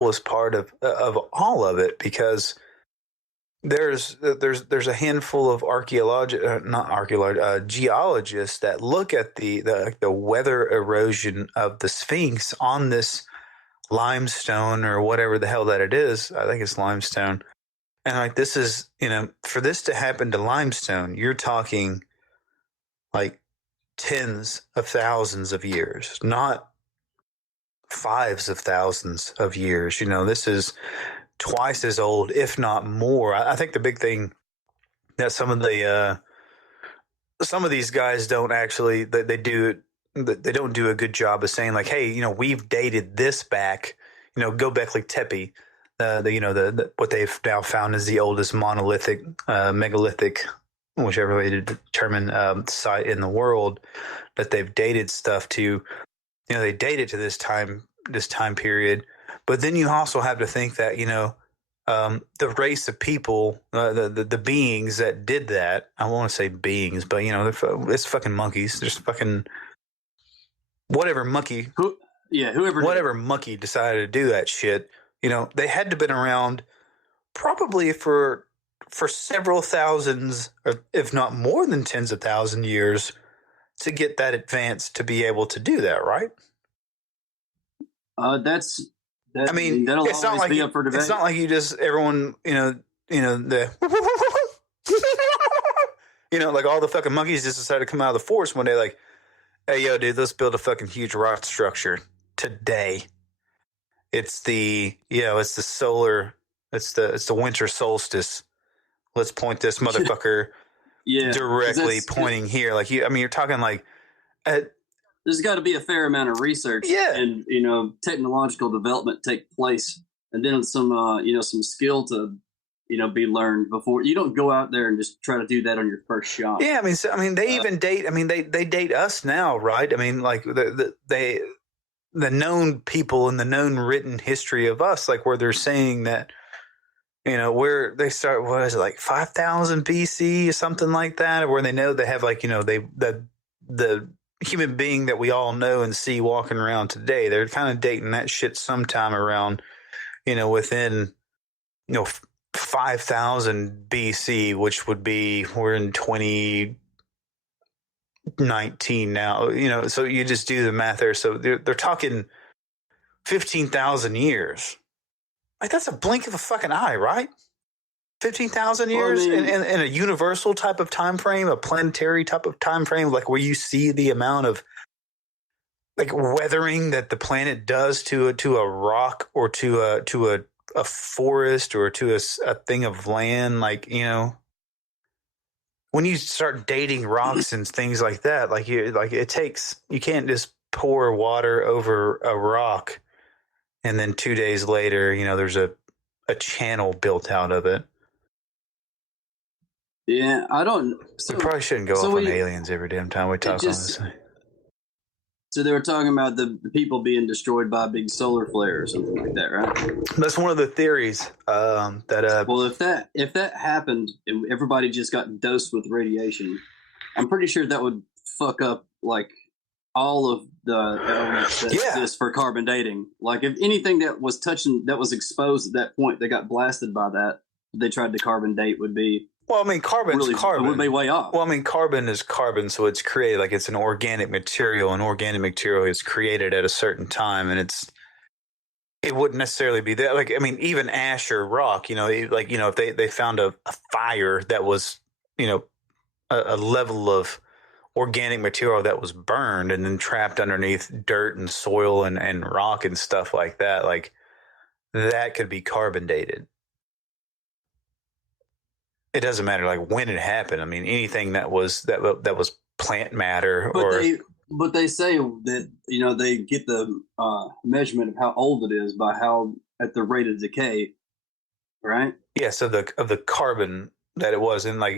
coolest part of all of it, because there's a handful of geologists that look at the weather erosion of the Sphinx on this limestone or whatever the hell that it is. I think it's limestone. And like, this is, for this to happen to limestone, you're talking like tens of thousands of years, not fives of thousands of years. This is twice as old, if not more. I think the big thing that some of these guys don't actually, they don't do a good job of saying like, hey, we've dated this back, Göbekli Tepe, what they've now found is the oldest monolithic, megalithic, whichever way to determine site in the world that they've dated stuff to. They date it to this time period. But then you also have to think that, the race of people, the beings that did that, I want to say beings, but, it's fucking monkeys. There's fucking whatever monkey. Whatever monkey decided to do that shit, they had to have been around probably for several thousands, or if not more than tens of thousand years, to get that advanced to be able to do that, right? I mean, that'll it's not like be up for debate. It's not like you just everyone, the like all the fucking monkeys just decided to come out of the forest one day, like, hey, yo, dude, let's build a fucking huge rock structure today. It's the winter solstice. Let's point this motherfucker directly pointing here. Like you're talking like. There's got to be a fair amount of research and, technological development take place, and then some skill to, be learned before. You don't go out there and just try to do that on your first shot. Yeah. They even date, they date us now, right? Like the known people and the known written history of us, like where they're saying that, where they start, what is it, like 5,000 BC or something like that, where they know they have like, the human being that we all know and see walking around today. They're kind of dating that shit sometime around, within, 5,000 BC, which would be, we're in 2019 now, so you just do the math there. So they're talking 15,000 years. Like that's a blink of a fucking eye, right? 15,000 years in a universal type of time frame, a planetary type of time frame, like where you see the amount of like weathering that the planet does to a rock or to a forest or to a thing of land. Like, when you start dating rocks and things like that, you can't just pour water over a rock and then 2 days later, there's a channel built out of it. Yeah, I don't. We probably shouldn't go off on aliens every damn time we talk on this thing. So they were talking about the people being destroyed by a big solar flare or something like that, right? That's one of the theories. Well, if that happened and everybody just got dosed with radiation, I'm pretty sure that would fuck up like all of the elements that exist for carbon dating. Like if anything that was exposed at that point, they got blasted by that. They tried to carbon date would be. Well, carbon's carbon. It would be way off. Well, carbon is carbon, so it's created like it's an organic material, and organic material is created at a certain time, and it wouldn't necessarily be that. Like, even ash or rock, if they found a fire that was, a level of organic material that was burned and then trapped underneath dirt and soil and rock and stuff like that, like that could be carbon dated. It doesn't matter like when it happened. Anything that was plant matter But they say that they get the measurement of how old it is by how at the rate of decay, right? Yes, of the carbon that it was, and like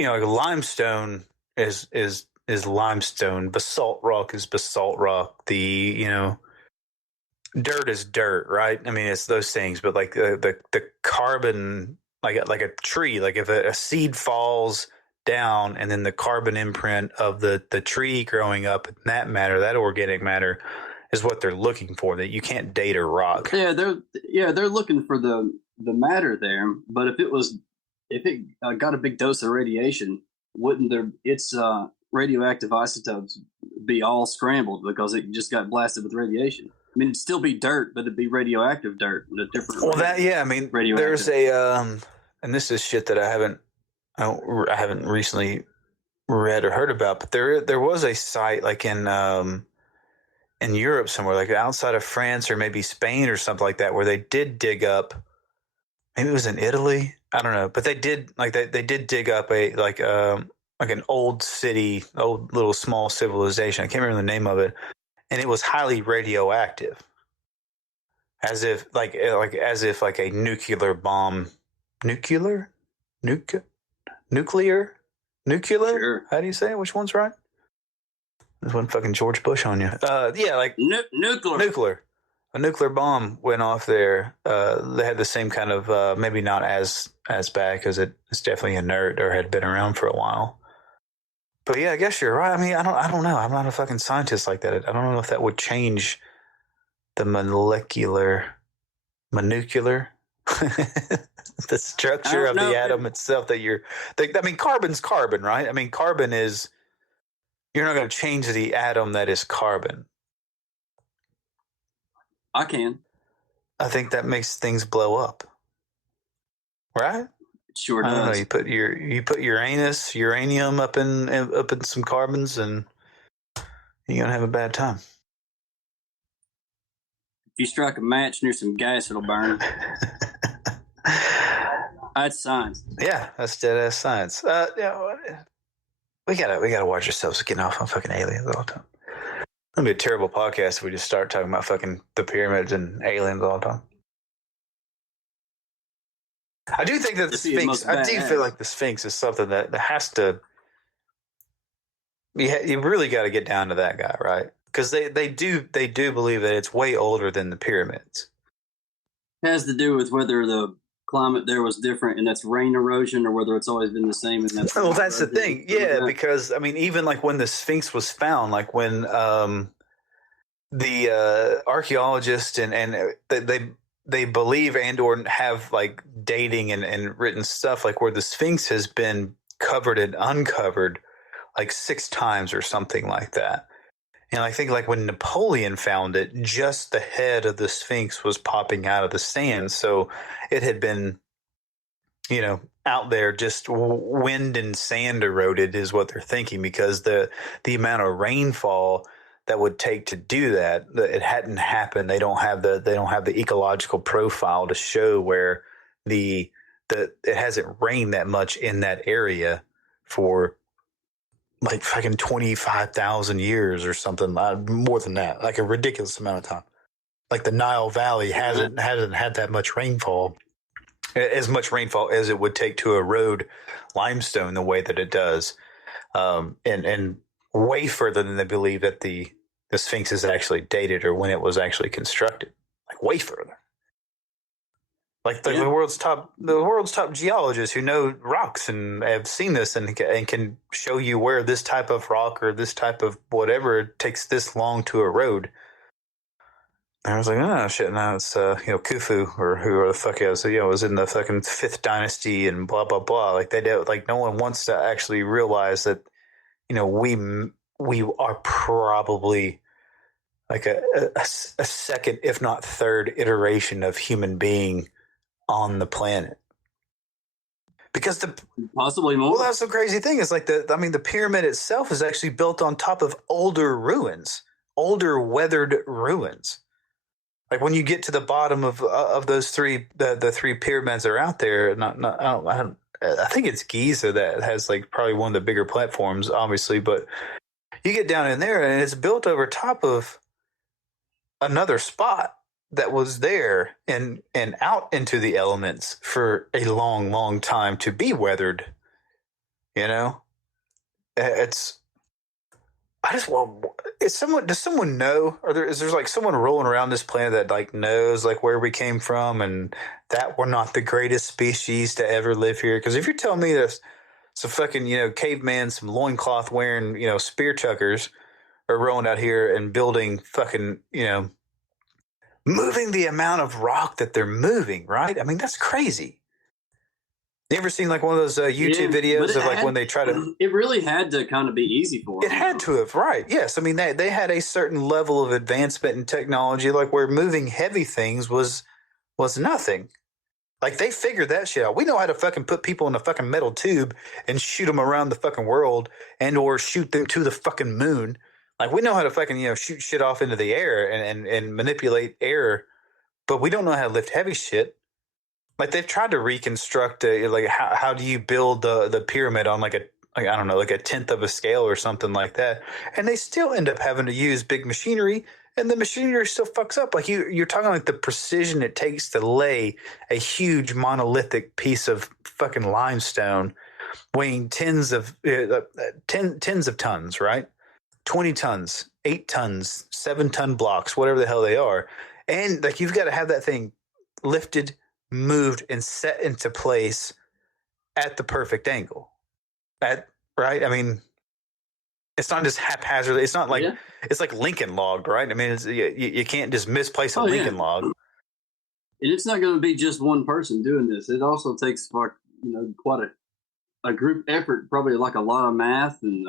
limestone is limestone, basalt rock is basalt rock. The dirt is dirt, right? It's those things, but like the carbon, like a tree, like if a seed falls down and then the carbon imprint of the tree growing up, that organic matter is what they're looking for. That you can't date a rock. Yeah, they're looking for the matter there. But if it got a big dose of radiation, wouldn't its radioactive isotopes be all scrambled because it just got blasted with radiation? I mean, it'd still be dirt, but it'd be radioactive dirt with a different. Well, I mean, there's a and this is shit that I haven't recently read or heard about, but there was a site like in Europe somewhere, like outside of France or maybe Spain or something like that, where they did dig up. Maybe it was in Italy. I don't know, but they did they did dig up like an old city, old little small civilization. I can't remember the name of it, and it was highly radioactive, as if like a nuclear bomb, nuclear. Sure. How do you say it? Which one's right? There's one fucking George Bush on you. Yeah, like nuclear. A nuclear bomb went off there. They had the same kind of maybe not as bad because it's definitely inert or had been around for a while. But yeah, I guess you're right. I mean, I don't know. I'm not a fucking scientist like that. I don't know if that would change the molecular, the structure of the atom itself. I mean, carbon's carbon, right? I mean, carbon is. You're not going to change the atom that is carbon. I can. I think that makes things blow up, right? It sure does. I don't know. You put uranium up in some carbons, and you're gonna have a bad time. If you strike a match near some gas, it'll burn. That's science. Yeah, that's dead ass science. We gotta watch ourselves getting off on fucking aliens all the time. It'll be a terrible podcast if we just start talking about fucking the pyramids and aliens all the time. I do think that the Sphinx. I do feel like the Sphinx is something that has to. You really got to get down to that guy, right? Because they do believe that it's way older than the pyramids. It has to do with whether the climate there was different and that's rain erosion, or whether it's always been the same and that's the thing. Yeah, because I mean, even like when the Sphinx was found, like when the archaeologists and they believe and or have like dating and written stuff like where the Sphinx has been covered and uncovered like 6 times or something like that. And I think like when Napoleon found it, just the head of the Sphinx was popping out of the sand. So it had been, out there, just wind and sand eroded is what they're thinking, because the amount of rainfall that would take to do that, it hadn't happened. They don't have the ecological profile to show where it hasn't rained that much in that area for like fucking 25,000 years or something, more than that, like a ridiculous amount of time. Like the Nile Valley hasn't had that much rainfall, as much rainfall as it would take to erode limestone the way that it does, and way further than they believe that the Sphinx is actually dated or when it was actually constructed, like way further. Like the world's top geologists who know rocks and have seen this and can show you where this type of rock or this type of whatever takes this long to erode. And I was like, oh shit! Now it's Khufu or who the fuck it was. So, it was in the fucking 5th dynasty and blah blah blah. Like they don't, like no one wants to actually realize that we are probably like a second, if not third, iteration of human being on the planet, because possibly more. Well, that's the crazy thing. Is like the pyramid itself is actually built on top of older weathered ruins. Like when you get to the bottom of those three, the 3 pyramids that are out there. I think it's Giza that has like probably one of the bigger platforms, obviously, but you get down in there and it's built over top of another spot that was there and out into the elements for a long, long time to be weathered. Does someone know, or is there like someone rolling around this planet that like knows like where we came from and that we're not the greatest species to ever live here? Because if you're telling me there's some fucking, caveman, some loincloth wearing, spear chuckers are rolling out here and building fucking, moving the amount of rock that they're moving, right? I mean, that's crazy. You ever seen like one of those YouTube videos of like when they try to? It really had to kind of be easy for them. It had to have, right? Yes, I mean they had a certain level of advancement in technology, like where moving heavy things was nothing. Like they figured that shit out. We know how to fucking put people in a fucking metal tube and shoot them around the fucking world, and or shoot them to the fucking moon. Like we know how to fucking shoot shit off into the air and manipulate air, but we don't know how to lift heavy shit. Like they've tried to reconstruct like how do you build the pyramid on like I don't know, like a tenth of a scale or something like that, and they still end up having to use big machinery, and the machinery still fucks up. Like you're talking like the precision it takes to lay a huge monolithic piece of fucking limestone weighing tens of tons, right? 20 tons, 8 tons, 7-ton blocks, whatever the hell they are, and like you've got to have that thing lifted, moved, and set into place at the perfect angle. Right? I mean, it's not just haphazardly. It's not like it's like Lincoln log, right? I mean, you can't just misplace a Lincoln log. And it's not going to be just one person doing this. It also takes quite a group effort, probably like a lot of math and.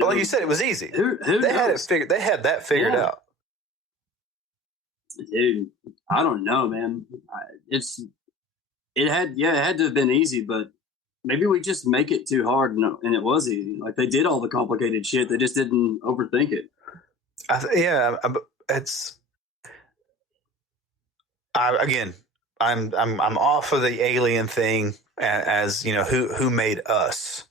Well, like you said, it was easy. They had it figured. They had that figured out. Dude, I don't know, man. It had to have been easy, but maybe we just make it too hard, and it was easy. Like they did all the complicated shit, they just didn't overthink it. I'm off of the alien thing as who made us,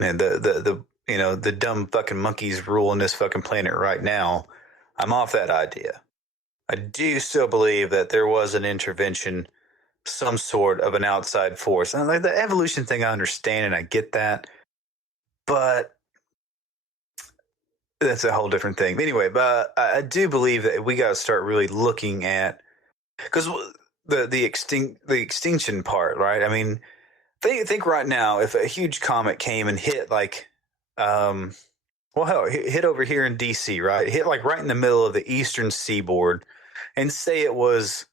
and the dumb fucking monkeys ruling this fucking planet right now. I'm off that idea. I do still believe that there was an intervention, some sort of an outside force. And like the evolution thing, I understand and I get that, but that's a whole different thing. Anyway, but I do believe that we got to start really looking at, because the extinction part, right? I mean, think right now, if a huge comet came and hit like, hit over here in DC, right? Hit like right in the middle of the eastern seaboard, and say it was,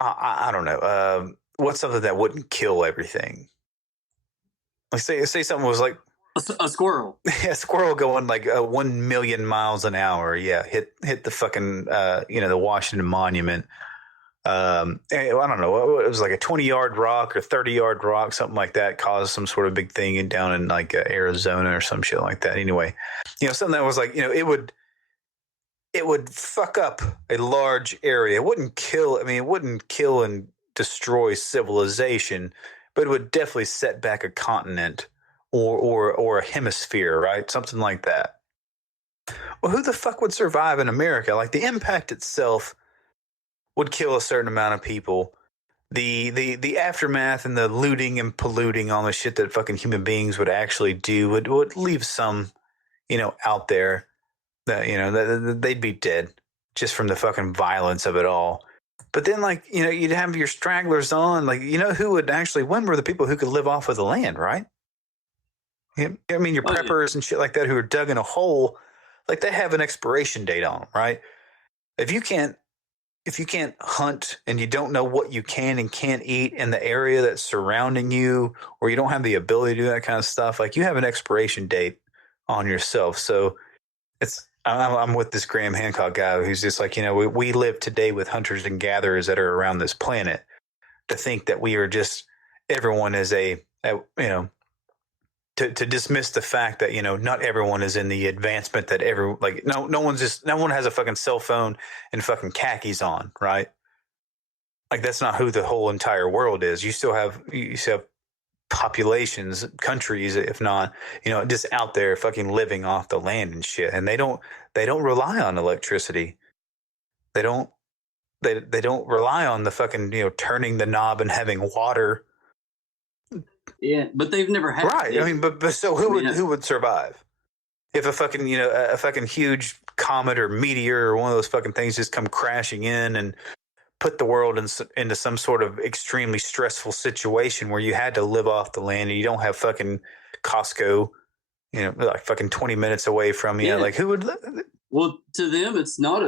I don't know, what's something that wouldn't kill everything? Like say something was like a squirrel. Yeah, a squirrel going like 1 million miles an hour. Yeah, hit the fucking the Washington Monument. I don't know. It was like a 20-yard rock or 30-yard rock, something like that, caused some sort of big thing down in like Arizona or some shit like that. Anyway, something that was like it would fuck up a large area. It wouldn't kill. I mean, it wouldn't kill and destroy civilization, but it would definitely set back a continent or a hemisphere, right? Something like that. Well, who the fuck would survive in America? Like the impact itself would kill a certain amount of people. The aftermath and the looting and polluting, all the shit that fucking human beings would actually do would leave some, out there that they'd be dead just from the fucking violence of it all. But then, like, you'd have your stragglers on, like, who would actually win were the people who could live off of the land, right? I mean, your preppers and shit like that who are dug in a hole, like they have an expiration date on them, right? If you can't hunt and you don't know what you can and can't eat in the area that's surrounding you, or you don't have the ability to do that kind of stuff, like you have an expiration date on yourself. So I'm with this Graham Hancock guy who's just like, we live today with hunters and gatherers that are around this planet. To think that we are just, everyone is to dismiss the fact that, not everyone is in the advancement that no one has a fucking cell phone and fucking khakis on, right? Like that's not who the whole entire world is. You still have populations, countries, if not, just out there fucking living off the land and shit. And they don't rely on electricity. They don't rely on the fucking, turning the knob and having water. Yeah, but they've never had. Right. I mean, but so who would survive if a fucking, a fucking huge comet or meteor or one of those fucking things just come crashing in and put the world into some sort of extremely stressful situation where you had to live off the land and you don't have fucking Costco, like fucking 20 minutes away from you. Yeah. Like who would? Well, to them, it's not